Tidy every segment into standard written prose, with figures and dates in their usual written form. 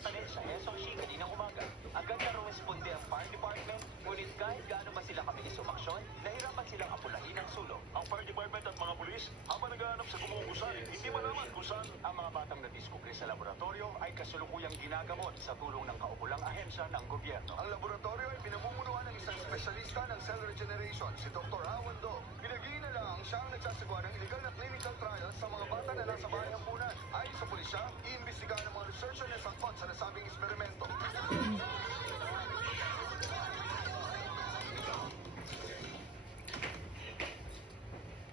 panel sa SOC kaninang umaga. Agad na rumesponde ang fire department, ngunit kahit gaano ba sila kami isumaksyon, nahirapan silang apulahin ang sulong. Ang fire department at mga pulis, habang naghahanap sa gumuho gusali, hindi malaman kung saan. Ang mga batang nadiskubre sa laboratorio ay kasulukuyang ginagamot sa tulong ng kaukulang ahensya ng gobyerno. Ang laboratorio ay pinamumunuan ng isang espesyalista ng cell regeneration, si Dr. Awan Do. Pinag-iinalaang siyang nagsasagawa ng illegal na clinical trials sa mga bata na nasa bahay ambunan. Ayon sa pulisya, iimbestigahan ng mga researcher na sangkot sa nasabing eksperimento.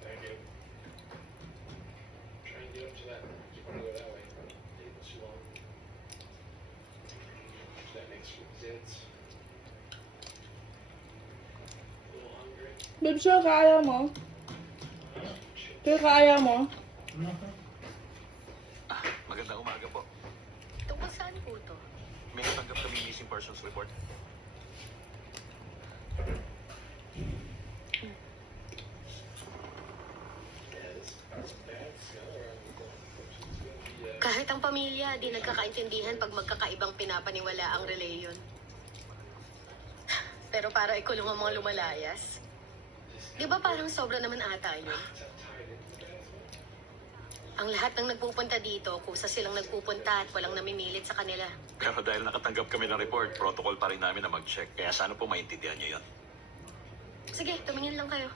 Thank you. Try and get up to that. You want to go that way. Maybe too long. That makes you zits. A little hungry. Babe, sure kaya mo? Sure kaya mo? Magandang umaga po. Tungkol saan po to? May natanggap kami missing persons report. Yeah, it's bad smell around the corner. It's gonna be, Kahit ang pamilya, di nagkakaintindihan pag magkakaibang pinapaniwala ang reliyon. Pero para ikulong ang mga lumalayas. Di ba parang sobra naman ata yun? tied into the bad smell. Ang lahat ng nagpupunta dito, kusa silang nagpupunta at walang namimilit sa kanila. Pero dahil nakatanggap kami ng report, protocol pa rin namin na mag-check. Kaya sana po maintindihan niyo yun. Sige, tumingin lang kayo.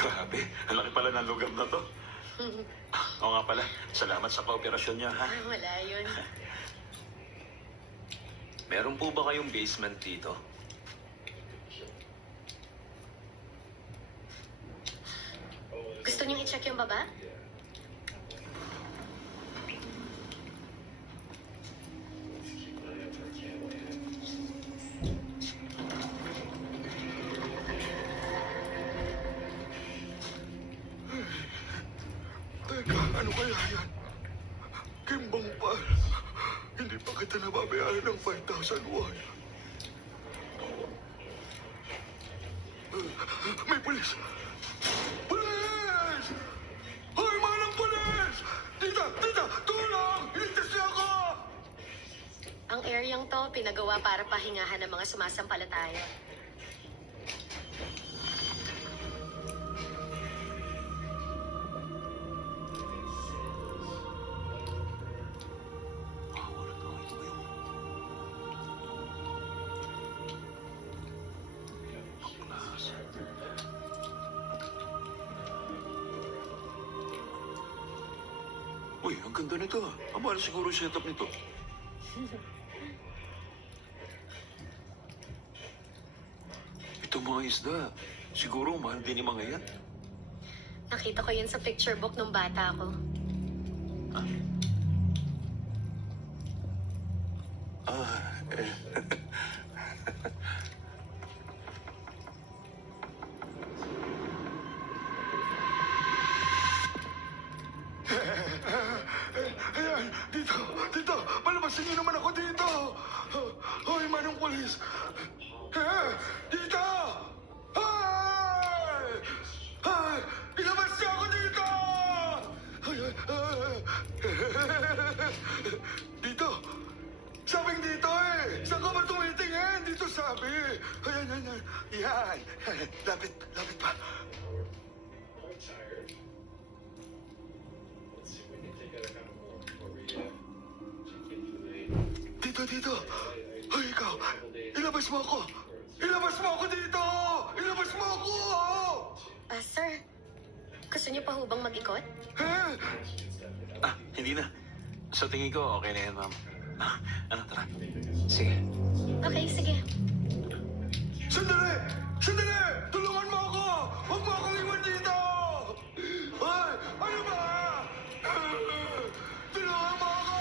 Grabe, ang laki pala ng lugar na to. Oo nga pala, salamat sa kooperasyon niya, ha? Wala yun. Meron po ba kayong basement dito? Gusto niyong i-check yung baba? Teka, ano kaya yan? Kimbang Pal, hindi pa kita nababayaran ng 5,000 won. May pulis! Pulis! Hoy, manang pulis! Tita! Tita! Tulong! Iligtas niya ako! Ang areang to, pinagawa para pahingahan ng mga sumasampalataya. Uy, ang ganda nito, ah. Ang mahal siguro yung setup nito. Ito mga isda, siguro mahal din yung mga yan. Nakita ko yun sa picture book nung bata ko. Eh. Ayan! Dito! Dito! Palabasin niyo naman ako dito! Hoy, manang pulis! Dito! Hoy! Hoy! Ilabas niyo ako dito! Dito! Sabing dito eh! Saan ka ba tumitingin? Dito sabi! Ayan, ayan, ayan! Yan! Lapit, lapit pa! I'm tired. Let's see if we can take out a couple more before we check into the night. Dito, dito! Hoy, ikaw! Ilabas mo ako! Ilabas mo ako dito! Ilabas mo ako! Sir, gusto niyo pa hubang mag-ikot? Hindi na. Sa tingin ko, okay na yan, ma'am. Ano, tara. Sige. Okay, sige. Sandali! Sandali! Tulungan mo ako! Huwag mo akong iwan dito! Hoy! Ano ba? Tulungan mo ako!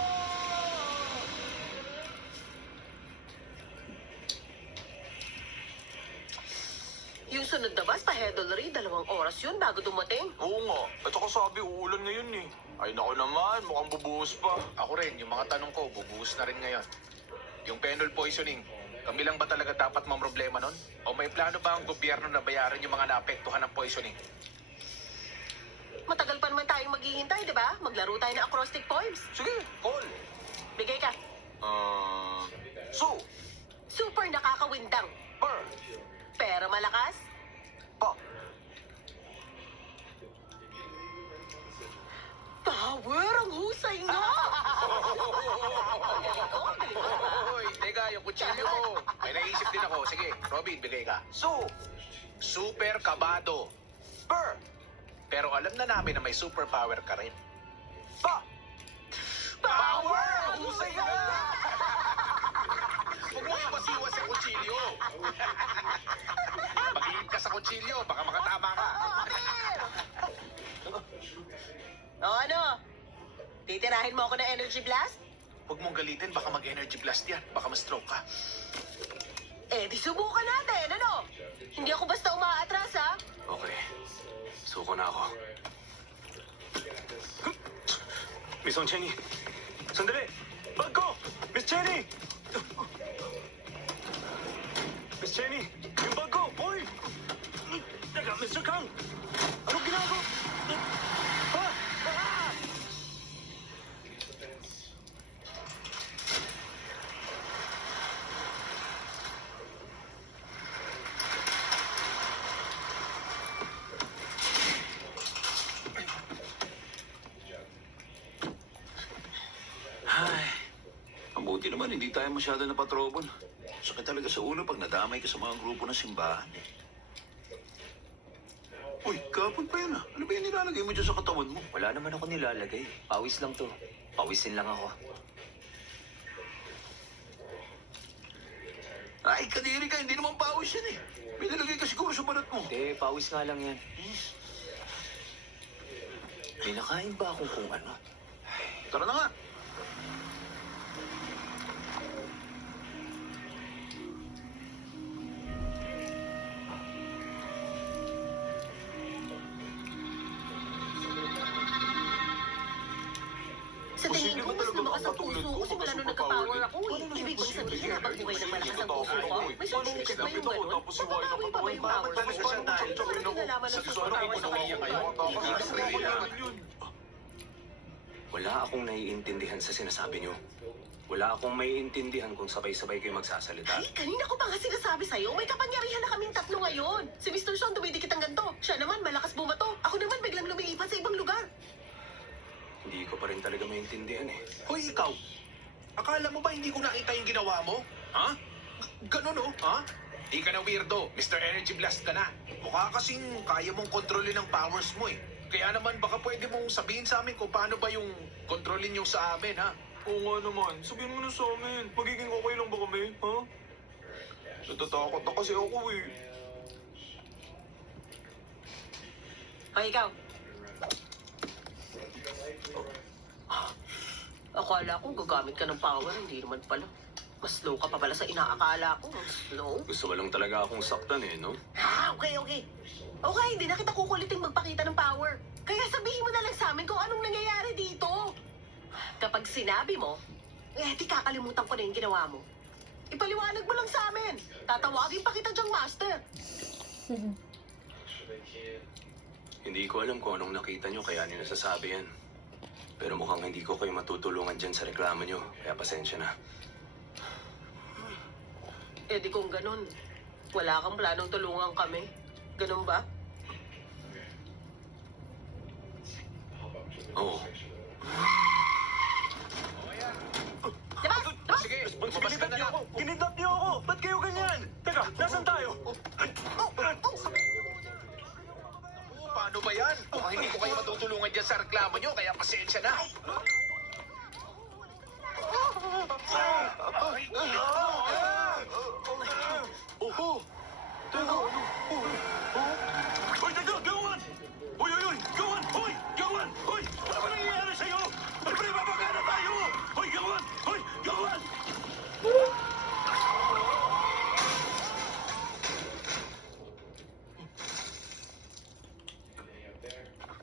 Yung sunod na bus pa Hedolary, 2 oras yun bago dumating. Oo nga. At saka sabi, uulan ngayon eh. Ay nako naman, mukhang bubuhos pa. Ako rin, yung mga tanong ko, bubuhos na rin ngayon. Yung penol poisoning, Kami lang ba talaga dapat mamroblema nun? O may plano ba ang gobyerno na bayaran yung mga naapektuhan ng poisoning? Matagal pa naman tayong maghihintay, di ba? Maglaro tayo ng acrostic poems. Sige, call. Bigay ka. Su. Super nakakawindang. Per. Pero malakas. Pa. Power! Ang husay nga! Hoy, teka, yung kutsilyo ko. May naisip din ako. Sige, Robin, bigay ka. Su. Super kabado. Per. Pero alam na namin na may superpower ka rin. Pa. Power! Ang husay nga! Huwag mo iwas-iwas sa kutsilyo. Mag-iingat ka sa kutsilyo, baka makatama ka. O ano? Titirahin mo ako ng energy blast? Huwag mong galitin, baka mag-energy blast yan. Baka ma-stroke ka. Eh, di subukan natin, ano? Hindi ako basta umaatras, ha? Okay. Suko na ako. Miss Jenny! Sandali! Bag ko! Miss Jenny! Miss Jenny! Yung bag ko! Hoy! Teka, Mr. Kang! Anong ginagawa? Ha? Ah! Ay, mabuti naman hindi tayo masyado napatrobon. Sakit talaga sa ulo pag nadamay ka sa mga grupo ng simbahan. Uy, kapon pa yan ah. Ano ba yung nilalagay mo dyan sa katawan mo? Wala naman ako nilalagay. Pawis lang to. Pawisin lang ako. Ay, kadiri ka. Hindi naman pawis yan eh. May nilagay ka siguro sa balat mo. Hindi, pawis nga lang yan. May nakain ba akong kung ano? Tara na nga. Sa tingin ko, mas lumakas ang puso ko simula nung nagka-power ako, eh. Ibig kong sabihin, habang buhay ng malakas ang puso ko, may sumisikip ba yung gano'n? Mababawi pa ba yung power ko? Paano nilalaman ng superpower sa kanya ngayon? Wala akong naiintindihan sa sinasabi niyo. Wala akong maiintindihan kung sabay-sabay kayo magsasalita. Ay, kanina ko pa nga sinasabi sa'yo, may kapangyarihan na kaming tatlo ngayon. Si Mr. Sean dumidikit ang ganito. Siya naman malakas bumato. Ako naman biglang lumilipat sa ibang lugar. Hindi ko pa rin talaga maintindihan eh. Hoy, ikaw! Akala mo ba hindi ko nakita yung ginawa mo? Ha? Ganun, oh, ha? Di ka na weirdo. Mr. Energy Blast ka na. Mukha kasing kaya mong kontrolin ang powers mo, eh. Kaya naman, baka pwede mong sabihin sa amin kung paano ba yung kontrolin yung sa amin, ha? Oo nga naman. Sabihin mo na sa amin. Magiging okay lang ba kami? Ha? Natatakot na kasi ako eh. Ay, ikaw. Akala ko gagamit ka ng power, hindi naman pala. Mas slow ka pa pala sa inaakala ko. Slow? Gusto mo lang talaga akong saktan eh, no? Okay. Okay, hindi na kita kukuliting magpakita ng power. Kaya sabihin mo na lang sa amin kung anong nangyayari dito. Kapag sinabi mo, di kakalimutan ko na yung ginawa mo. Ipaliwanag mo lang sa amin. Tatawagin pa kita dyang master. Hindi ko alam kung anong nakita nyo kaya nyo nasasabi yan. Pero mukhang hindi ko kayo matutulungan dyan sa reklamo nyo. Kaya pasensya na. Eh di kung ganun, wala kang planong tulungan kami. Ganun ba? Oo. Labas! Labas! Sige, lumabas ka na lang. Kinidnap niyo ako! Ba't kayo ganyan? Teka, nasan tayo? Paano ba yan? Mukhang hindi ko kayo matutulungan dyan sa reklamo nyo, kaya pasensya na. Oho! Teka, ano? Hoy, teka! Gawan! Hoy! Gawan! Hoy! Gawan! Hoy! Ano ba nangyayari sa'yo? Ano ba nababagana tayo? Hoy, Gawan! Hoy! Gawan!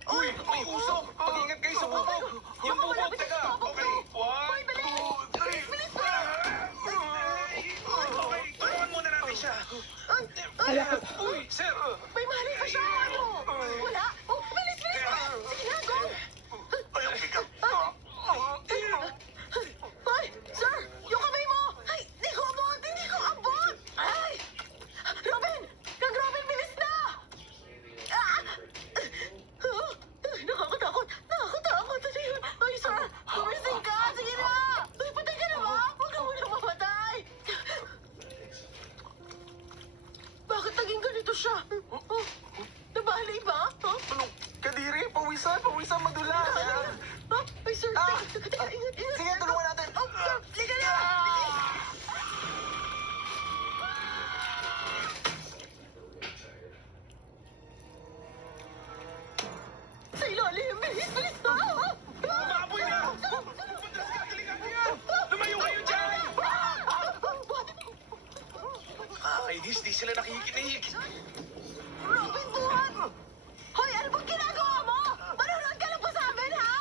Uy, may usok! Mag-ingat kayo sa bubog! Yung bubog, teka! Okay, 1, 2, 3! Bilis! Okay, Ayoko. Uy, sir! May mali pa siya, ano? Wala? Oh, bilis, bilis! Sige na, go! Ay, ang bigat. Ay, sir! Yung kamay mo! Ay, di ko abot! Hindi ko abot! Ay! Robin! Kang Robin, bilis na! Ah! Nakakatakot! Nakakatakot! Ano yun? Ay, sir! Bumising ka! Sige na! Ay, patay ka na ba? Huwag ka muna mamatay! Bakit naging ganito siya? Oh, nabali ba? Huh? Anong kadiri? Pawisan, madulas. Oh, ay, sir! Teka, ingat! Sige, tulungan natin. Oh, sir! Liga na! Sa ilalim! Bilis! Bilis na! Umapoy na! Madalas ka, galingan niyo yan! Lumayo kayo dyan! Kainis, di sila nakikinig. Robin, buhat! Hoy, ano bang ginagawa mo? Manonood ka lang pa sa amin, ha?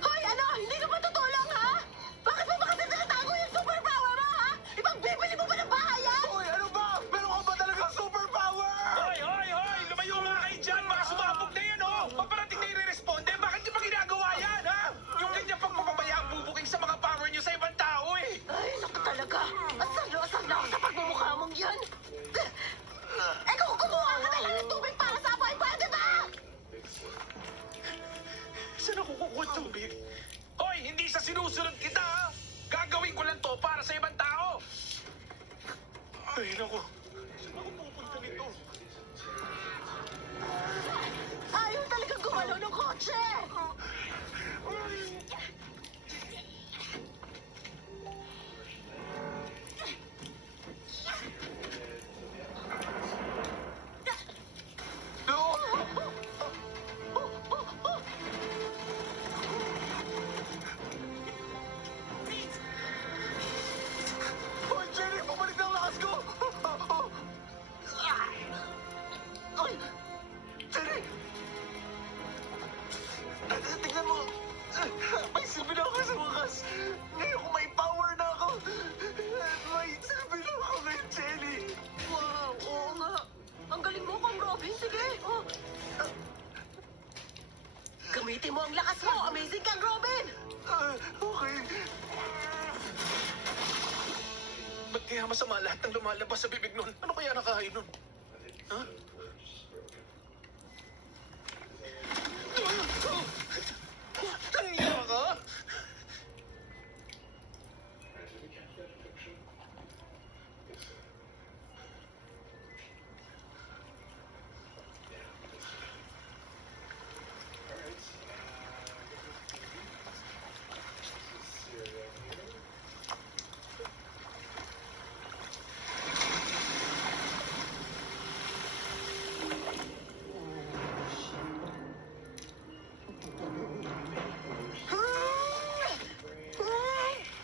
Hoy, ano? Hindi ka ba tutulong, ha? Bakit mo ba kasi tinatago yung superpower mo, ha? Ipagbibili mo ba ng bahay, ha? Uy, ano ba? Meron ka ba talagang superpower? Hoy! Lumayo nga kayo dyan! Baka sumabog na yan, oh! Paparating na i-responde! Bakit niyo pa ginagawa yan, ha? Yung ganyan pagpapabayang bubuking sa mga power niyo sa ibang tao, eh! Ay, naku talaga. Asar na ako sa pagmumukha mong yan. Eh, kung kumuha ka na lang ng tubig para sa apoy, pwede ba? Saan ako kukuha ng tubig? Hoy! Hindi sa sinusunod kita, ha? Gagawin ko lang to para sa ibang tao! Ay, naku. Saan ako pupunta nito? Ayaw talagang gumalaw ng kotse. Uy, Jenny, pabalik na ang lakas ko! Uy! Jenny! Tignan mo! May silbi na ako sa wakas! Ngayon kung may power na ako! May silbi na ako ngayon, Jenny! Wow, oo nga. Ang galing mo, Kang Robin. Sige. Oh. Gamitin mo ang lakas mo. Amazing, Kang Robin. Okay. Ba't kaya masama lahat ng lumalabas sa bibig nun? Ano kaya nakahain nun? Ha? Tangiya ka?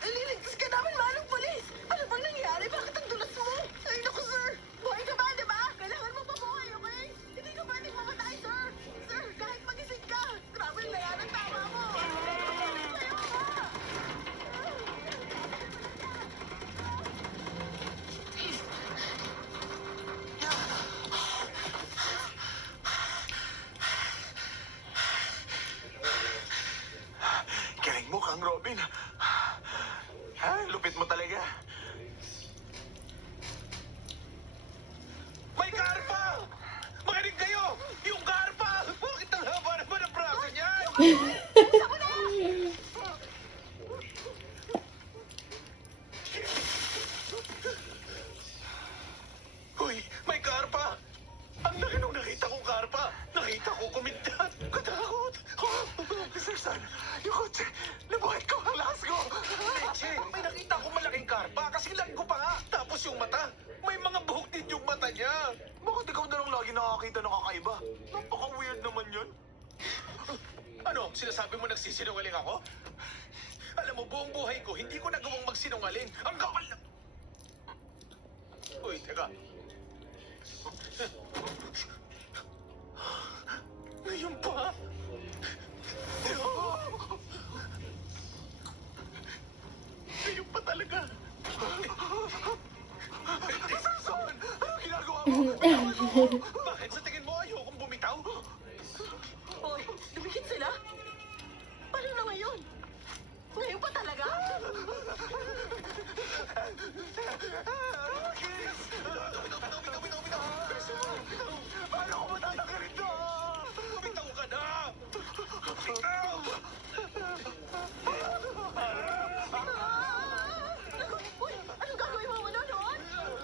Liligtas ka namin, manong polis. Ano bang nangyari? Bakit ang dulas mo? Ay, naku, sir. Buhay ka ba, di ba? Kailangan mo mabuhay, okay? Hindi ka pwedeng mamatay, sir. Sir, kahit magising ka. Grabe na yan ang tama mo. Layo ka. Galing mo, Kang Robin. Ha? Lupit mo talaga. May karpa! Makinig kayo! Yung karpa! Bakit ang haba naman ang braso niya? Uy, may karpa! Ang laki nung nakita kong karpa! Nakita ko kumintat! Katakot! Mr. San, yung kotse, nabuhat ko ang lakas ko. Leche, may nakita ko malaking karpa kasi lang ko pa nga. Tapos yung mata, may mga buhok din yung mata niya. Bakit ikaw na lang lagi nakakita ng kakaiba? Napaka-weird naman yun. Ano, sinasabi mo nagsisinungaling ako? Alam mo, buong buhay ko, hindi ko nagawang magsinungaling. Ang kapal na... Uy, teka. Ngayon pa? Son, anong ginagawa mo? Bitawan mo ako! Bakit sa tingin mo ayokong bumitaw? Hoy, dumikit sila. Paano na ngayon? Ngayon pa talaga? Bitaw! Beso mo! Paano ko matatanggal ito? Bitaw ka na! Bitaw! Uy, anong gagawin mo manonood?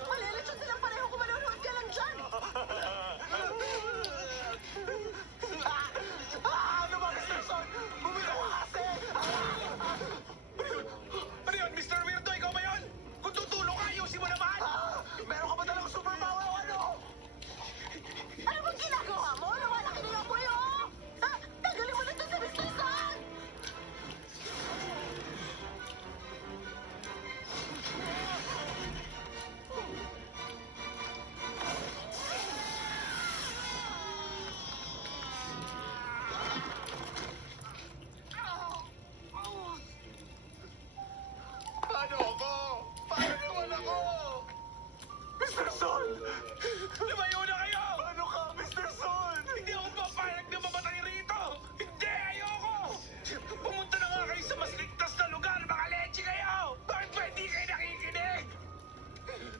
Malilitsyon silang pareho kung manonood ka lang dyan. Ano ba, Mr. Son? Bumitaw ka kasi! Ano yun, Mr. Weirdo? Ikaw ba yun? Kung tutulong ka, ayusin mo naman! Meron ka ba talang superpower o ano? Ano bang ginagawa mo? Lumalaki na yung apoy, oh! Tanggalin mo na ito sa Mr. Sun! Paano ako? Paano naman ako? Mr. Son! Lumayo na kayo! Paano ka, Mr. Son? Hindi ako papayag na mamatay rito! Hindi! Ayoko! Pumunta na nga kayo sa mas ligtas na lugar! Baka leche kayo! Bakit ba hindi kayo nakikinig?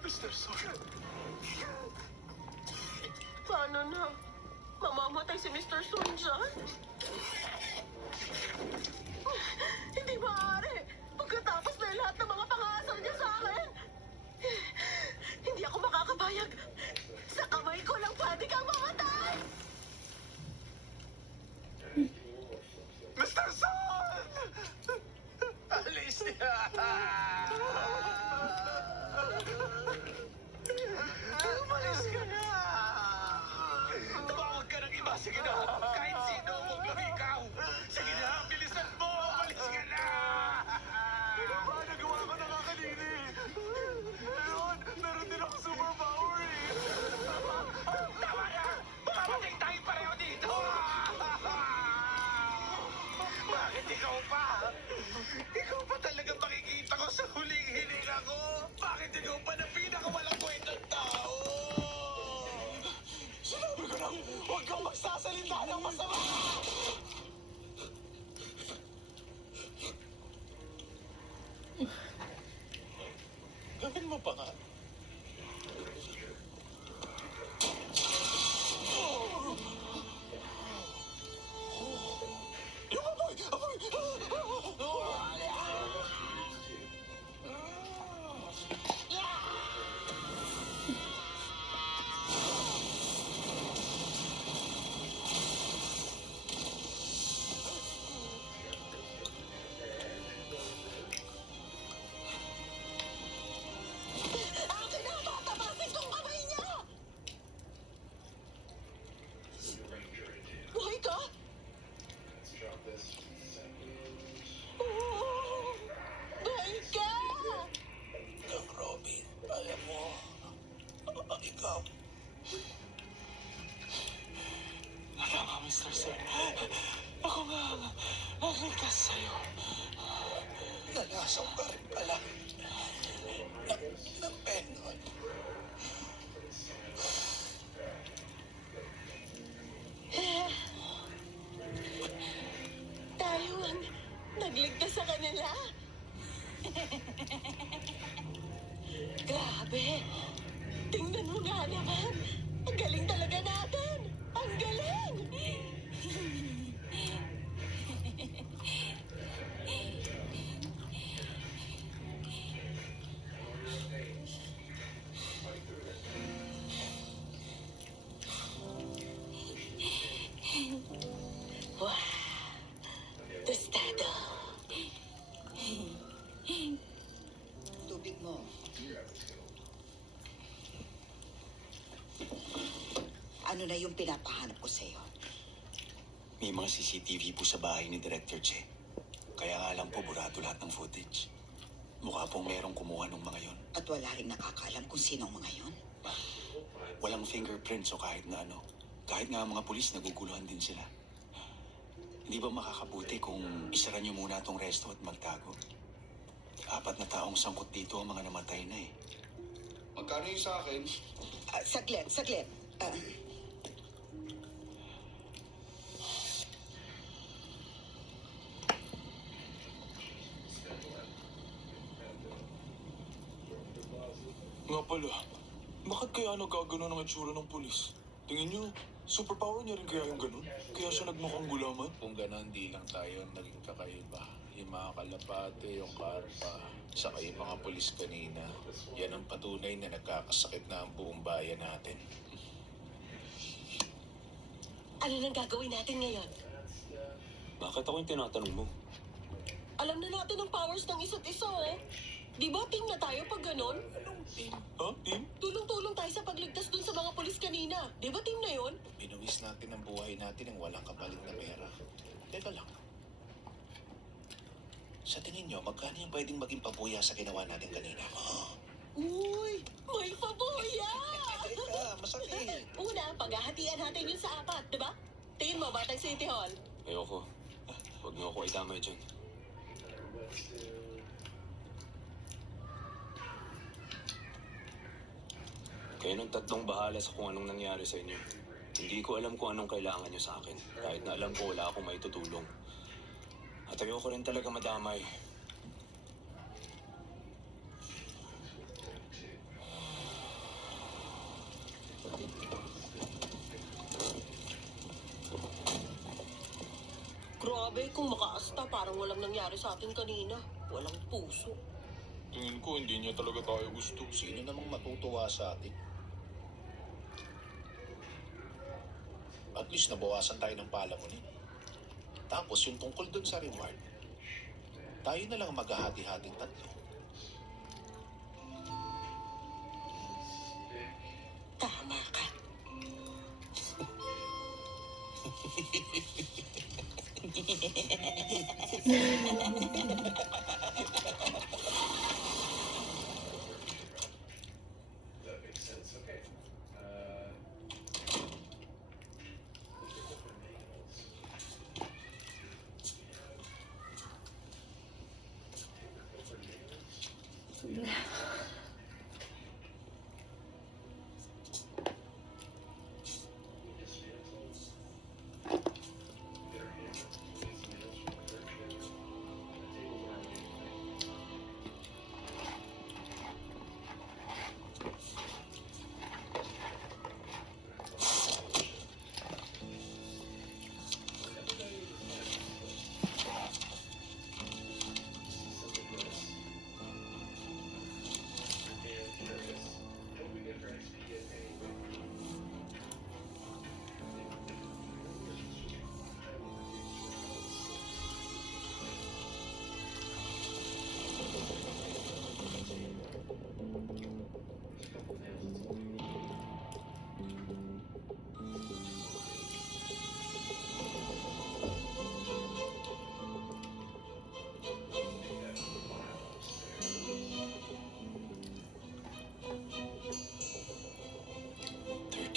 Mr. Son! Paano na? Mamamatay si Mr. Sun dyan? Hindi maaari! Pagkatapos na lahat ng mga pangasal niya sa akin! Hindi ako makakapayag! Sa kamay ko lang pwede kang mamatay! Mr. Son! Alis niya! Umalis ka na! Tumawag ka ng iba! Sige na! Kahit sino, huwag lang ikaw! Sige na! Bilisan mo! Umalis ka na! Ano ba? Nagawa ko na nga kanina eh! Meron din ako superpower eh! Tama na! Mamamatay tayo pareho dito! Bakit ikaw pa? Ikaw pa talaga makikita ko sa huling hininga ko? Bakit ikaw pa na pinakawalang kwentang tao? Sinabi ko lang, huwag kang magsasalita ng masama! Gawin mo pa nga. Yung apoy! Apoy! Akin na! Tatapasin kong kamay niya! Buhay ka? Oh, buhay ka! Ang Robin, alam mo, ikaw. Tama, Mr. Sir. Ako nga ang nagligtas sa'yo. Nalasaw ka rin pala. Ng penon. Tayo ang nagligtas sa kanila. Grabe! Tingnan mo nga naman! Ang galing talaga natin! Ang galing! Wow! Tostado! Tubig mo. Ano na yung pinapahanap ko sa'yo? May mga CCTV po sa bahay ni Director Che. Kaya nga lang po burado lahat ng footage. Mukha pong merong kumuha ng mga yon. At wala rin nakakaalam kung sino ang mga yon? Walang fingerprints o kahit na ano. Kahit nga ang mga pulis naguguluhan din sila. Hindi ba makakabuti kung isara niyo muna tong resto at magtago? 4 na taong sangkot dito ang mga namatay na eh. Magkano yung sa akin? Saglit. Nga pala, bakit kaya nagkagano ng itsura ng pulis? Tingin niyo, superpower niya rin kaya yung ganun? Kaya siya nagmukhang gulaman? Kung gano'n, di lang tayo naging kakaiba. Yung mga kalapate, yung karpa, saka yung mga pulis kanina. Yan ang patunay na nagkakasakit na ang buong bayan natin. Ano nang gagawin natin ngayon? Bakit ako yung tinatanong mo? Alam na natin ang powers ng isa't isa, oh. Di ba team na tayo pag ganon? Ha? Team? Tulong-tulong tayo sa pagligtas dun sa mga pulis kanina. Di ba team na yon? Binuwis natin ang buhay natin ng walang kapalit na pera. Teka lang. Sa tingin nyo, magkano yung pwedeng maging pabuya sa ginawa natin kanina? Uy! May pabuya! Masakit. Una, paghahatian natin yun sa apat, di ba? Tingin mo, Batang City Hall. Ayoko. Huwag niyo ako idamay dyan. Kayo nung tatlong bahala sa kung anong nangyari sa inyo. Hindi ko alam kung anong kailangan niyo sa akin. Kahit na alam ko wala akong maitutulong. At ayoko rin talaga madamay. Grabe, kung makaasta, parang walang nangyari sa atin kanina. Walang puso. Tingin ko hindi niya talaga tayo gusto. Sino namang matutuwa sa atin? At least nabawasan tayo ng palamunin. Tapos yung tungkol dun sa reward, tayo na lang maghahati-hating tatlo. Tama ka. That makes sense. Okay.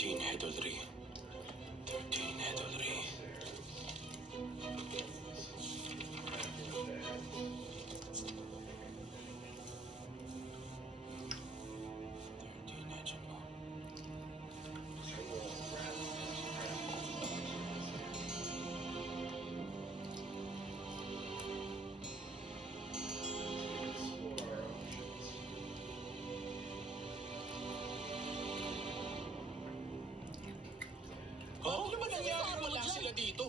Hedolry. 13 Hedolry. Ano ba nangyari? Wala sila dito.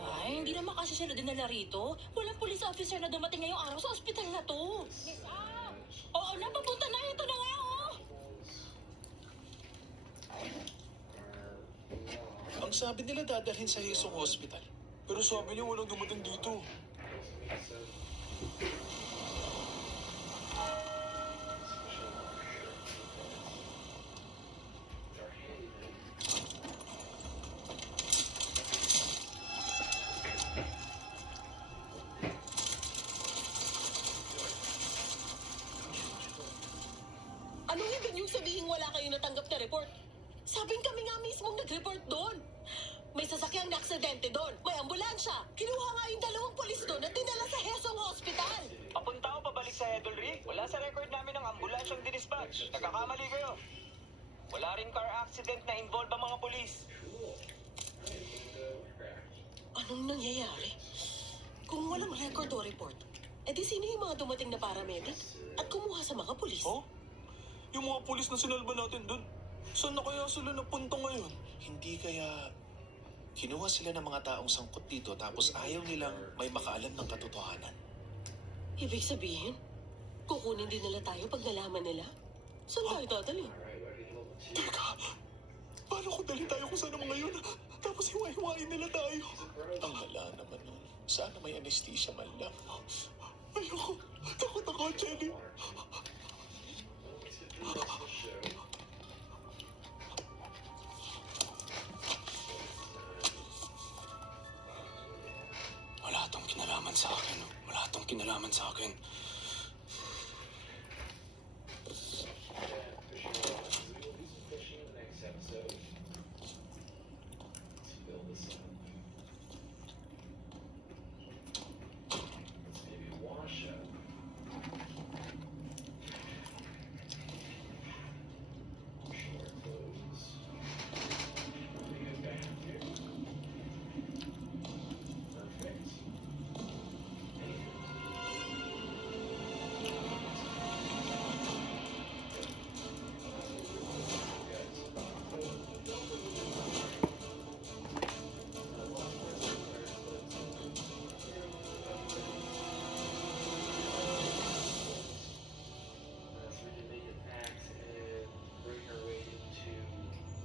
Ay, hindi naman kasi sila dinala rito. Walang police officer na dumating ngayong araw sa ospital na to. Miss Am! Oo na, papunta na. Ito na nga, oh! Ang sabi nila dadalhin sa Hesong Hospital. Pero sabi niya walang dumating dito. Anong ibig niyong sabihin wala kayong natanggap na report? Sabing kami nga mismong nag-report doon. May sasakyang na-aksidente doon. May ambulansya. Kinuha nga yung dalawang polis doon at dinala sa Hesong Hospital. Papunta o pabalik sa Hedolry? Wala sa record namin ng ambulansyang dinisbag. nagkakamali kayo. Wala rin car accident na involve ang mga polis. Anong nangyayari? Kung walang record o report, edi sino yung mga dumating na paramedic at kumuha sa mga pulis? Oh? Yung mga pulis na sinalba natin dun, saan na kaya sila napunta ngayon? Hindi kaya kinuha sila ng mga taong sangkot dito tapos ayaw nilang may makaalam ng katotohanan. Ibig sabihin, kukunin din nila tayo pag nalaman nila? Saan tayo dadali? Teka, paano kung dali tayo kung saan naman ngayon? Tapos hiwa-hiwain nila tayo. Ang hala naman nun. Sana may anesthesia man lang. Ayoko, takot ako, Jenny. Wala tong kinalaman sa akin. Wala tong kinalaman sa akin.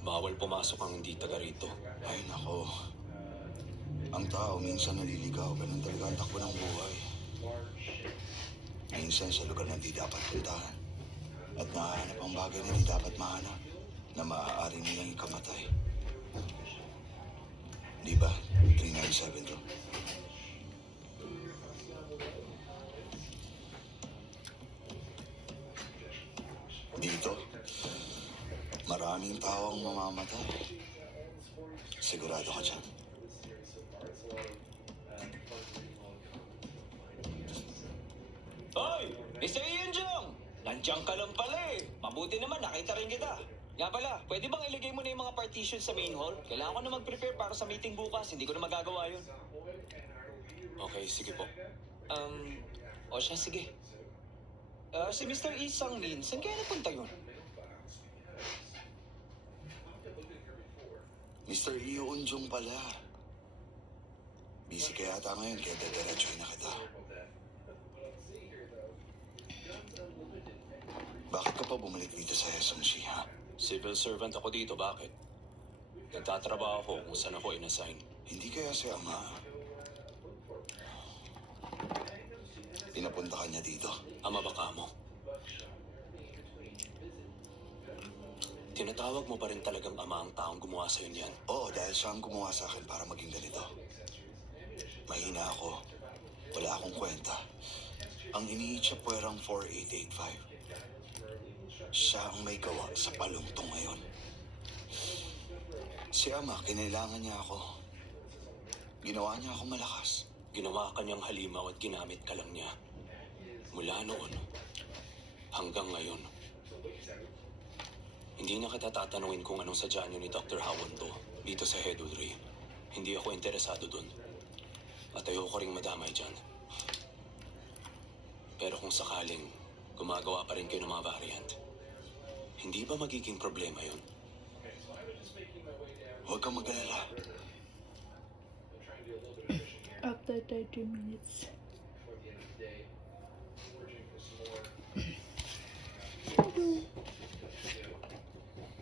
Bawal pumasok ang hindi taga rito. Ay, nako. Ang tao minsan naliligaw. Ganun talaga ang takbo ng buhay. Minsan sa lugar na di dapat puntahan. At nahanap ang bagay na di dapat mahanap na maaari nilang ikamatay. Di ba? 397 to. Dito, maraming tao ang mamamatay. Sigurado ka dyan. Hoy! Mr. Ian Jong! Nandiyan ka lang pala eh. Mabuti naman, nakita rin kita. Nga pala, pwede bang ilagay mo na yung mga partition sa main hall? Kailangan ko na mag-prepare para sa meeting bukas. Hindi ko na magagawa yun. Okay, sige po. O siya, sige. Si Mr. Isang Min, saan kaya napunta yun? Mr. Iyo Unjong pala. Busy kaya ata ngayon, kaya dediretsuhin na kita. Bakit ka pa bumalik dito sa SMC, ha? Civil servant ako dito, bakit? Nagtatrabaho ako kung saan ako inassign. Hindi kaya si Ama. Pinapunta ka niya dito. Ama baka mo. Tinatawag mo pa rin talagang ama ang taong gumawa sa'yo niyan. Oo, dahil siya ang gumawa sa akin para maging ganito. Mahina ako. Wala akong kwenta. Ang iniit siya puwerang 4885. Siya ang may gawa sa palungtong ngayon. Si Ama, kinailangan niya ako. Ginawa niya ako malakas. Ginawa ka niyang halimaw at ginamit ka lang niya. Mula noon hanggang ngayon. Hindi na kita tatanungin kung anong sadya niyo ni Dr. Hawando dito sa Hedulry. Hindi ako interesado dun. At ayoko ring madamay dyan. Pero kung sakaling gumagawa pa rin kayo ng mga variant, hindi ba magiging problema yun? Huwag kang mag-alala. After 30 minutes. Before the end of the day, foraging for some more.